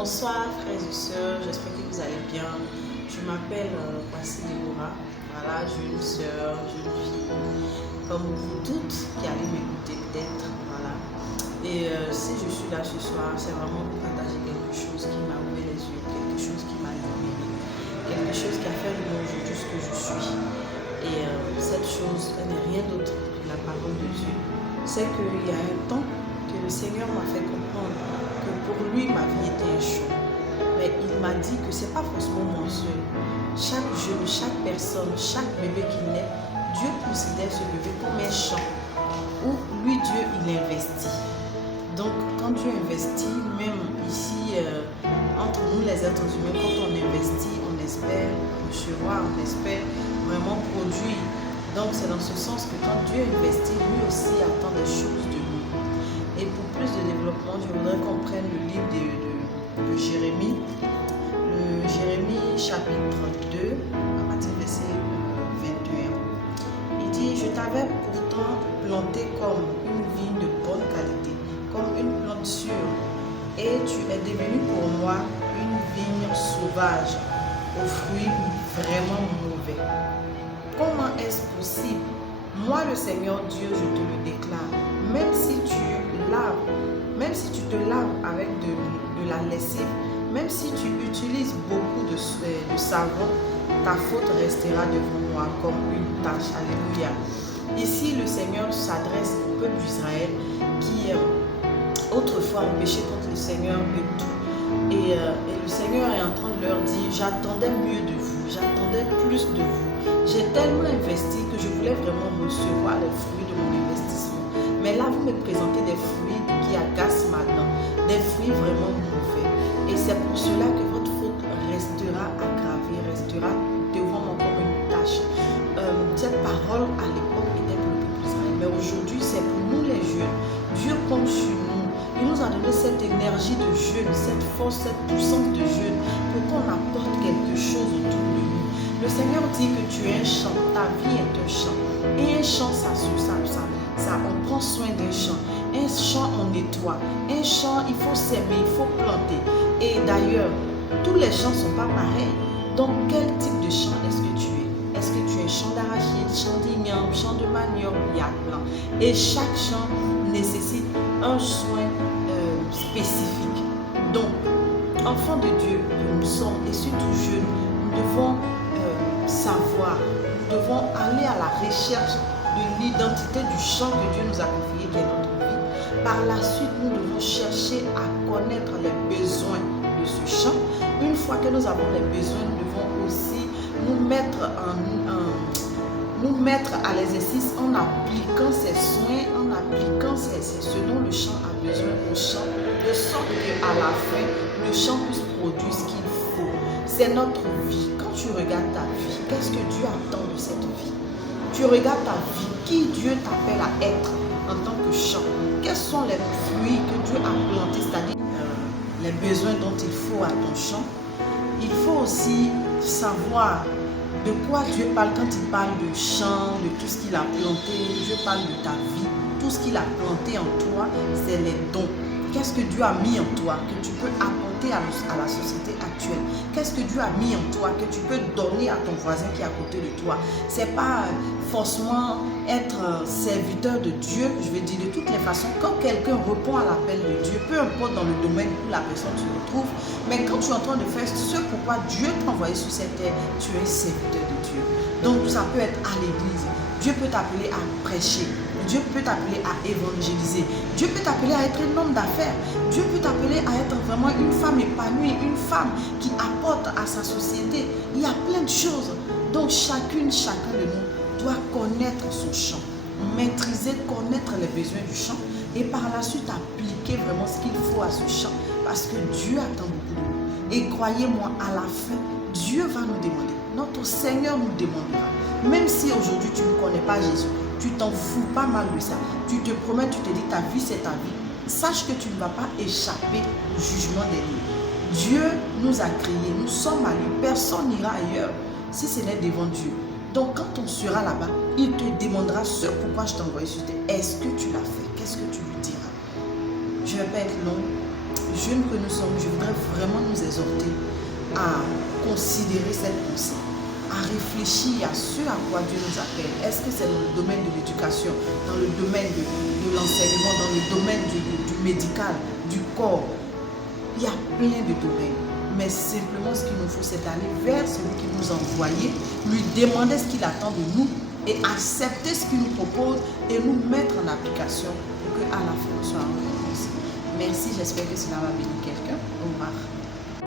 Bonsoir frères et sœurs, j'espère que vous allez bien. Je m'appelle Kwasi Deborah, voilà, jeune sœur, jeune fille, comme vous toutes qui allez m'écouter peut-être, voilà. Et si je suis là ce soir, c'est vraiment pour partager quelque chose qui m'a ouvert les yeux, quelque chose qui m'a libéré, quelque chose qui a fait de moi aujourd'hui ce que je suis. Et cette chose, elle n'est rien d'autre que la parole de Dieu. C'est qu'il y a un temps que le Seigneur m'a fait comprendre que pour lui, ma vie était un champ. Mais il m'a dit que ce n'est pas forcément moi seul. Chaque jeune, chaque personne, chaque bébé qui naît, Dieu considère ce bébé comme un champ où lui, Dieu, il investit. Donc, quand Dieu investit, même ici, entre nous les êtres humains, quand on investit, on espère recevoir, on espère vraiment produire. Donc, c'est dans ce sens que quand Dieu investit, lui aussi attend des choses de nous. Et pour plus de développement, je voudrais qu'on prenne le livre de Jérémie, le Jérémie chapitre 2, à partir du verset 21. Il dit, je t'avais pourtant planté comme une vigne de bonne qualité, comme une plante sûre, et tu es devenu pour moi une vigne sauvage, aux fruits vraiment mauvais. Comment est-ce possible? Moi, le Seigneur Dieu, je te le déclare, même si tu te laves avec de la lessive, même si tu utilises beaucoup de savon, ta faute restera devant moi comme une tache. Alléluia. Ici, le Seigneur s'adresse au peuple d'Israël qui autrefois ont péché contre le Seigneur et tout. Et le Seigneur est en train de leur dire, j'attendais mieux de vous, j'attendais plus de vous. J'ai tellement investi que je voulais vraiment recevoir les fruits de mon investissement. Mais là, vous me présentez des fruits qui agacent ma dent, des fruits vraiment mauvais. Et c'est pour cela que votre faute restera aggravée, restera devant moi comme une tâche. Cette parole, à l'époque, était pour le peuple d'Israël. Mais aujourd'hui, c'est pour nous les jeunes. Dieu compte sur nous. Il nous a donné cette énergie de jeûne, cette force, cette puissance de jeûne pour qu'on apporte quelque chose autour de nous. Le Seigneur dit que tu es un champ, ta vie est un champ. Et un champ, on prend soin d'un champ. Un champ, on nettoie. Un champ, il faut s'aimer, il faut planter. Et d'ailleurs, tous les champs ne sont pas pareils. Donc, quel type de champ est-ce que tu es? Est-ce que tu es champ d'arachide, champ d'igname, champ de manioc? Il y a plein. Et chaque champ nécessite un soin spécifique. Donc, enfants de Dieu que nous sommes, et surtout jeunes, nous devons savoir, nous devons aller à la recherche de l'identité du champ que Dieu nous a confié, qui est notre vie. Par la suite, nous devons chercher à connaître les besoins de ce champ. Une fois que nous avons les besoins, nous devons aussi nous mettre à l'exercice en appliquant ces soins, en appliquant ce dont le champ a besoin au champ, de sorte qu'à la fin, le champ puisse produire ce qu'il faut. C'est notre vie. Quand tu regardes ta vie, qu'est-ce que Dieu attend de cette vie? Tu regardes ta vie, qui Dieu t'appelle à être en tant que champ? Quels sont les fruits que Dieu a plantés, c'est-à-dire les besoins dont il faut à ton champ? Il faut aussi savoir de quoi Dieu parle quand il parle de champ, de tout ce qu'il a planté. Dieu parle de ta vie. Tout ce qu'il a planté en toi, c'est les dons. Qu'est-ce que Dieu a mis en toi que tu peux apporter à la société actuelle? Qu'est-ce que Dieu a mis en toi que tu peux donner à ton voisin qui est à côté de toi? Ce n'est pas forcément être serviteur de Dieu. Je veux dire, de toutes les façons, quand quelqu'un répond à l'appel de Dieu, peu importe dans le domaine où la personne se retrouve, mais quand tu es en train de faire ce pourquoi Dieu t'a envoyé sur cette terre, tu es serviteur de Dieu. Donc ça peut être à l'église. Dieu peut t'appeler à prêcher. Dieu peut t'appeler à évangéliser. Dieu peut t'appeler à être un homme d'affaires. Dieu peut t'appeler à être vraiment une femme épanouie, une femme qui apporte à sa société. Il y a plein de choses. Donc chacun de nous doit connaître son champ, maîtriser, connaître les besoins du champ et par la suite appliquer vraiment ce qu'il faut à ce champ parce que Dieu attend beaucoup de nous. Et croyez-moi, à la fin, Dieu va nous demander. Notre Seigneur nous demandera. Même si aujourd'hui tu ne connais pas Jésus, tu t'en fous pas mal de ça. Tu te promets, tu te dis ta vie c'est ta vie. Sache que tu ne vas pas échapper au jugement des dieux. Dieu nous a créés, nous sommes à lui. Personne n'ira ailleurs si ce n'est devant Dieu. Donc quand on sera là-bas, il te demandera ce pourquoi je t'ai envoyé sur terre. Est-ce que tu l'as fait? Qu'est-ce que tu lui diras? Je ne vais pas être long. Jeunes que nous sommes, je voudrais vraiment à considérer cette pensée, à réfléchir à ce à quoi Dieu nous appelle. Est-ce que c'est dans le domaine de l'éducation, dans le domaine de l'enseignement, dans le domaine du médical, du corps? Il y a plein de domaines. Mais simplement ce qu'il nous faut, c'est d'aller vers celui qui nous a envoyés, lui demander ce qu'il attend de nous et accepter ce qu'il nous propose et nous mettre en application pour qu'à la fin, nous soyons récompensés. Merci, j'espère que cela va bénir quelqu'un. Au revoir.